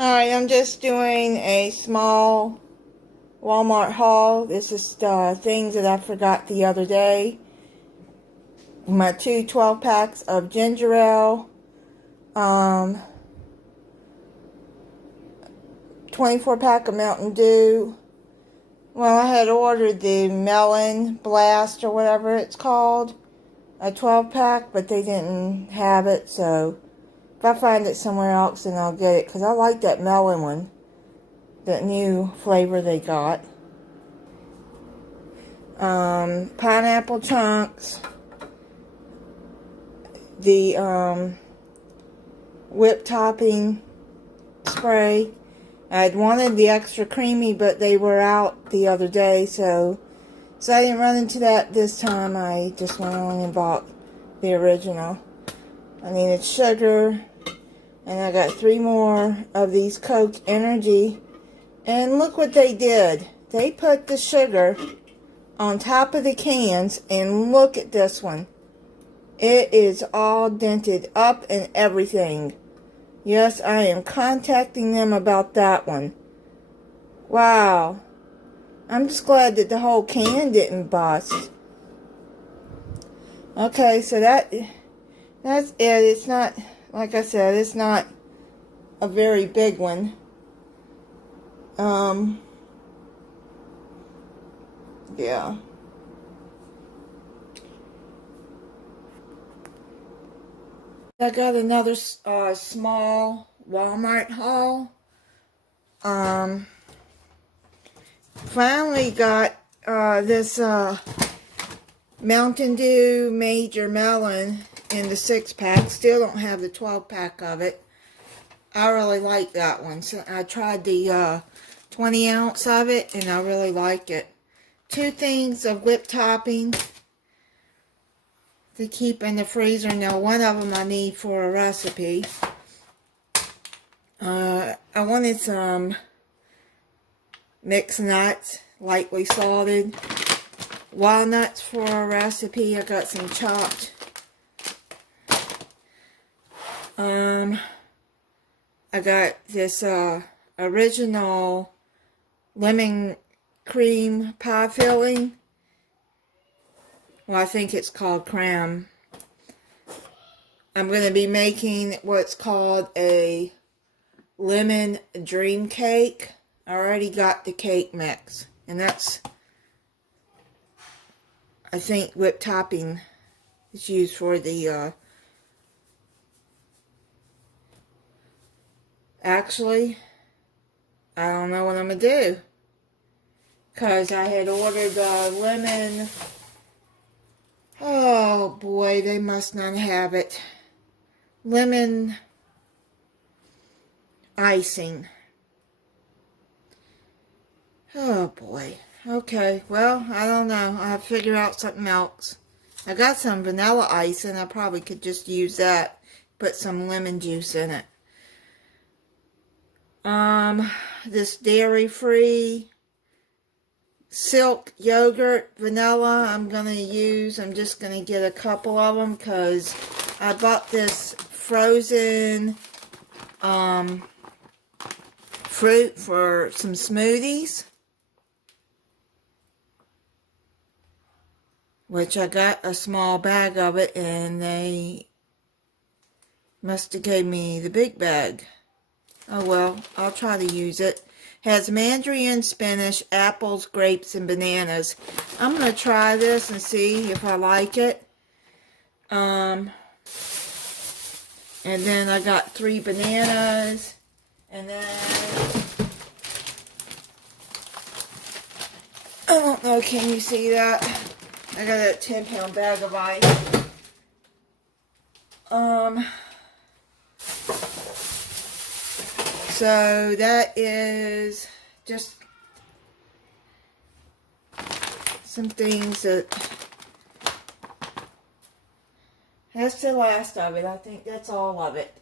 Alright, I'm just doing a small Walmart haul. This is things that I forgot the other day. My two 12-packs of ginger ale, 24-pack of Mountain Dew. Well, I had ordered the Melon Blast or whatever it's called, a 12-pack, but they didn't have it, so if I find it somewhere else, then I'll get it, because I like that melon one, that new flavor they got. Pineapple chunks, the whipped topping spray. I'd wanted the extra creamy, but they were out the other day, so I didn't run into that this time. I just went on and bought the original. I needed sugar, and I got 3 more of these Coke Energy. And look what they did. They put the sugar on top of the cans, and look at this one. It is all dented up and everything. Yes, I am contacting them about that one. Wow. I'm just glad that the whole can didn't bust. Okay, so that's it. It's not, like I said, it's not a very big one. Yeah. I got another small Walmart haul. Finally got this Mountain Dew Major Melon in the 6-pack. Still don't have the 12-pack of it. I really like that one. So I tried the 20 ounce of it, and I really like it. 2 things of whipped topping to keep in the freezer. Now, one of them I need for a recipe. I wanted some mixed nuts, lightly salted. Walnuts for a recipe. I got some chopped. I got this original lemon cream pie filling. Well, I think it's called crème. I'm going to be making what's called a lemon dream cake. I already got the cake mix. And that's, I think, whipped topping is used for the, actually, I don't know what I'm going to do. Because I had ordered lemon. Oh boy, they must not have it. Lemon icing. Oh boy. Okay, well, I don't know. I'll have to figure out something else. I got some vanilla ice, and I probably could just use that. Put some lemon juice in it. This dairy-free silk yogurt vanilla I'm just going to get a couple of them, because I bought this frozen fruit for some smoothies, which I got a small bag of it, and they must have gave me the big bag. Oh well, I'll try to use it. Has mandarin, spinach, apples, grapes, and bananas. I'm going to try this and see if I like it. And then I got 3 bananas. And then, I don't know, can you see that? I got a 10-pound bag of ice. So that is just some things that, that's the last of it. I think that's all of it.